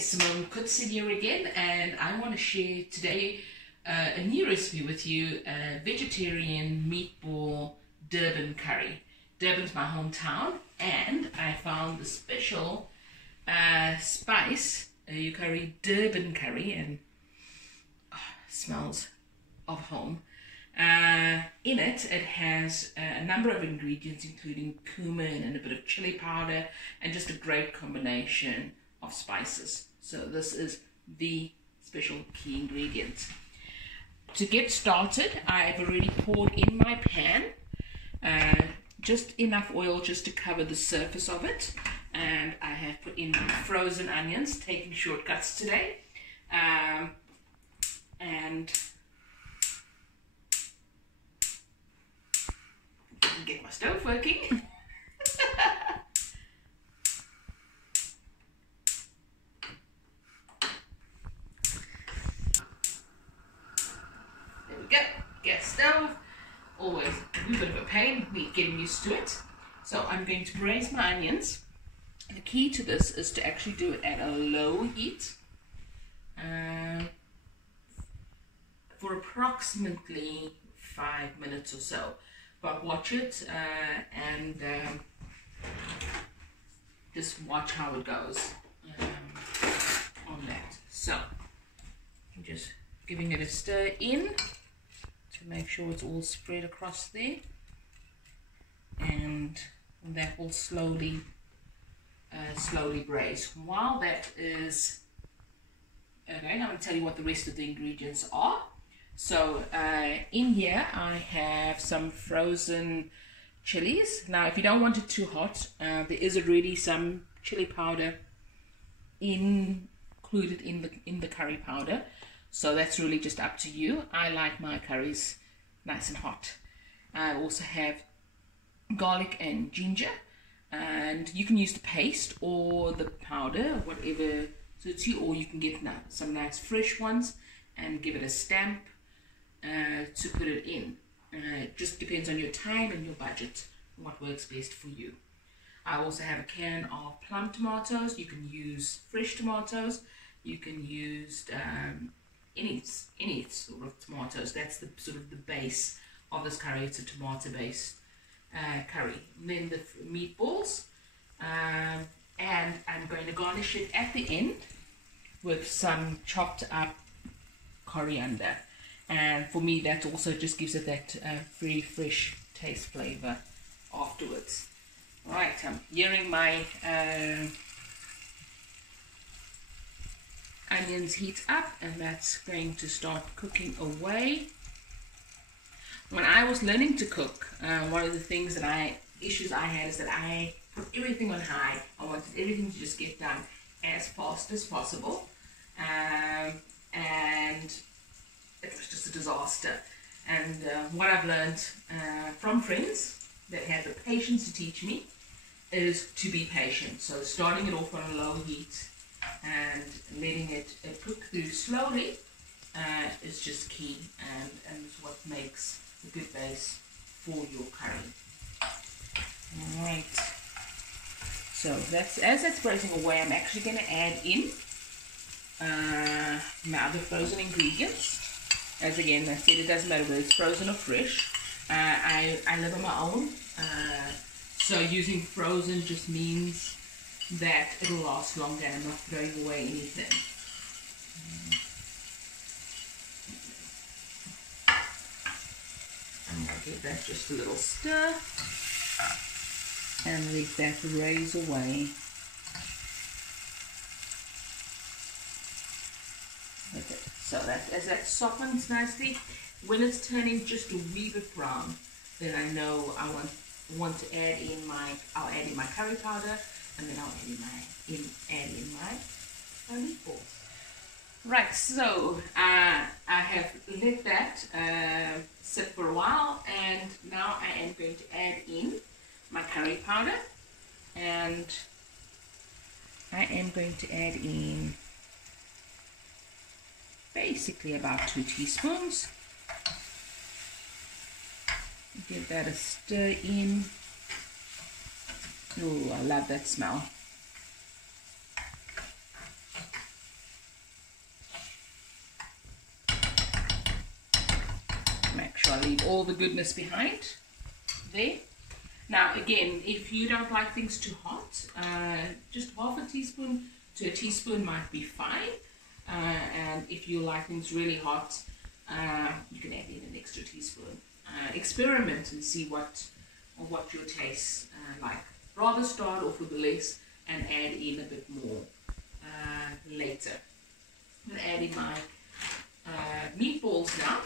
Simone Kutsin here again, and I want to share today a new recipe with you, a vegetarian meatball Durban curry. Durban's my hometown, and I found the special spice, you curry, Durban curry, and smells of home. In it has a number of ingredients, including cumin and a bit of chili powder, and just a great combination of spices. So this is the special key ingredient. To get started, I've already poured in my pan just enough oil just to cover the surface of it, and I have put in frozen onions, taking shortcuts today, and get my stove working. There we go, gas stove, always a bit of a pain, we're getting used to it. So I'm going to braise my onions. The key to this is to actually do it at a low heat for approximately 5 minutes or so. But watch it and just watch how it goes on that. So I'm just giving it a stir in to make sure it's all spread across there, and that will slowly braise. While that is okay, now I'm going to tell you what the rest of the ingredients are. So in here I have some frozen chilies. Now if you don't want it too hot, there is already some chili powder included in the curry powder, so that's really just up to you. I like my curries nice and hot. I also have garlic and ginger, and you can use the paste or the powder, whatever suits you, or you can get some nice fresh ones and give it a stamp to put it in. It just depends on your time and your budget, what works best for you. I also have a can of plum tomatoes. You can use fresh tomatoes, you can use any sort of tomatoes. That's the sort of the base of this curry. It's a tomato based curry. And then the meatballs, and I'm going to garnish it at the end with some chopped up coriander. And for me, that also just gives it that very fresh taste flavor afterwards. Right, I'm hearing my onions heat up, and that's going to start cooking away. When I was learning to cook, one of the issues I had is that I put everything on high. I wanted everything to just get done as fast as possible, and it was just a disaster. And what I've learned from friends that had the patience to teach me is to be patient. So starting it off on a low heat and letting it cook through slowly is just key, and is what makes a good base for your curry. Alright, so as that's braising away, I'm actually going to add in my other frozen ingredients. As again, I said, it doesn't matter whether it's frozen or fresh. I live on my own, so using frozen just means that it'll last longer and I'm not throwing away anything. I'm going to give that just a little stir and let that raise away. Okay, so as that softens nicely, when it's turning just a wee bit brown, then I know I want to add in I'll add in my curry powder, and then I'll add in my meatballs. Right, so I have let that sit for a while, and now I am going to add in my curry powder, and I am going to add in basically about 2 teaspoons. Give that a stir in. Oh, I love that smell. leave all the goodness behind there. Now again, if you don't like things too hot, just half a teaspoon to a teaspoon might be fine. And if you like things really hot, you can add in an extra teaspoon. Experiment and see what your tastes like. Rather start off with less and add in a bit more later. I'm going to add in my meatballs now.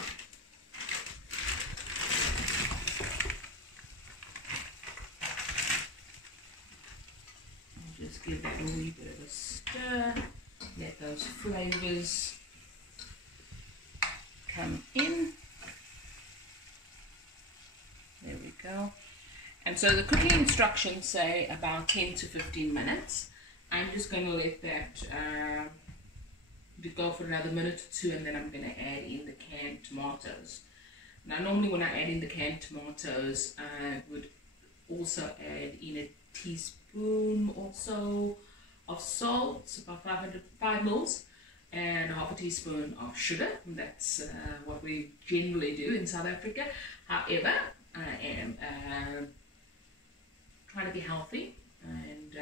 I'll just give that a wee bit of a stir. Let those flavors come in. There we go. And so the cooking instructions say about 10 to 15 minutes. I'm just going to let that go for another minute or two, and then I'm going to add in the canned tomatoes. Now normally when I add in the canned tomatoes, I would also add in a teaspoon or so of salt, about 5 mils, and half a teaspoon of sugar. That's what we generally do in South Africa. However, I am trying to be healthy and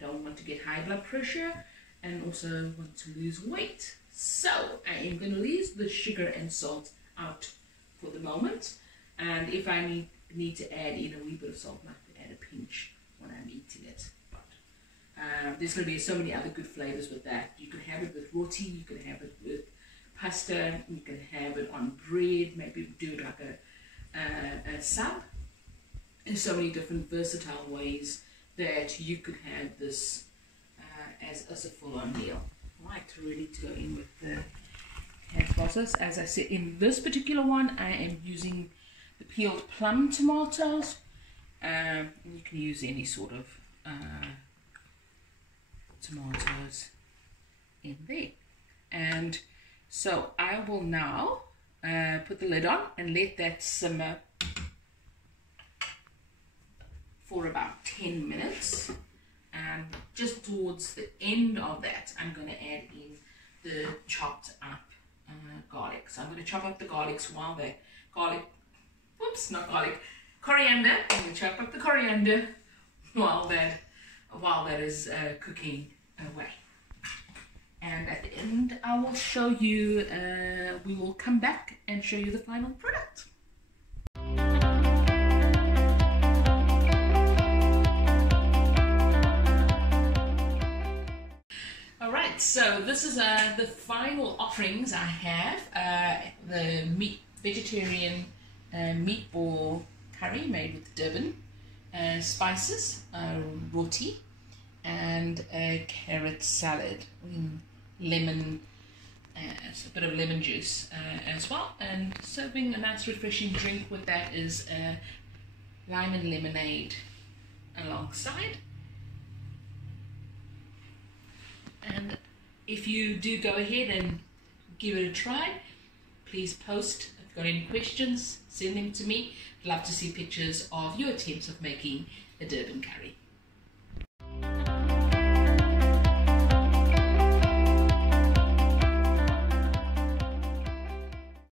don't want to get high blood pressure and also want to lose weight. So I am going to leave the sugar and salt out for the moment, and if I need to add in a wee bit of salt, I might add a pinch when I'm eating it. But there's going to be so many other good flavors with that. You can have it with roti, you can have it with pasta, you can have it on bread, maybe do it like a sub. There's so many different versatile ways that you could have this as a full-on meal. I like to really go in with the canned tomatoes. As I said, in this particular one, I am using the peeled plum tomatoes. You can use any sort of tomatoes in there. And so I will now put the lid on and let that simmer for about 10 minutes. And just towards the end of that, I'm going to add in the chopped up garlic. So I'm going to chop up the garlics while that coriander. I'm going to chop up the coriander while that is cooking away. And at the end, I will show you, we will come back and show you the final product. Alright, so this is the final offerings I have. The vegetarian meatball curry made with Durban spices, roti, and a carrot salad, lemon, a bit of lemon juice as well, and serving a nice refreshing drink with that is lime and lemonade alongside. And if you do go ahead and give it a try, please post. If you've got any questions, send them to me. I'd love to see pictures of your attempts of making a Durban curry.